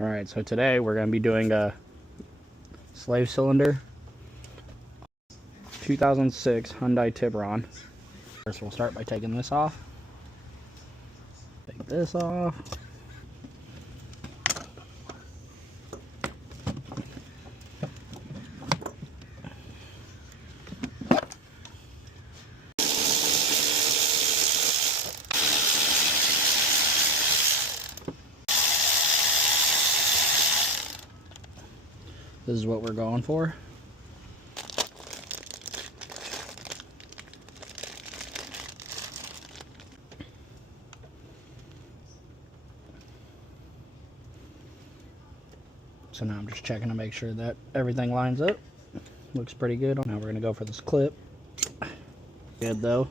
Alright, so today we're going to be doing a slave cylinder 2006 Hyundai Tiburon. First we'll start by taking this off. Take this off. This is what we're going for. So now I'm just checking to make sure that everything lines up. Looks pretty good. Now we're going to go for this clip. Good though.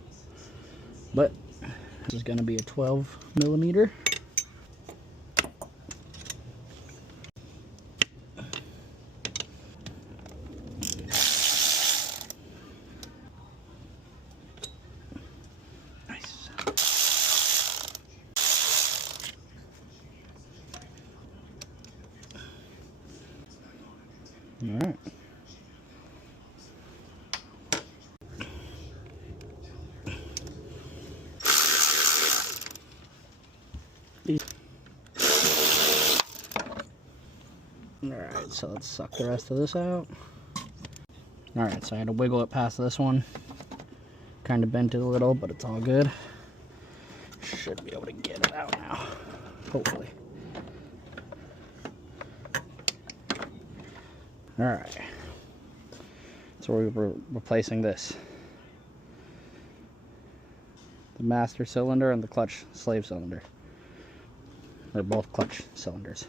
But this is going to be a 12 millimeter. All right. Alright, so let's suck the rest of this out. Alright, so I had to wiggle it past this one. Kind of bent it a little, but it's all good. Should be able to get it out now, hopefully. Alright, so we're replacing this. The master cylinder and the clutch slave cylinder. They're both clutch cylinders.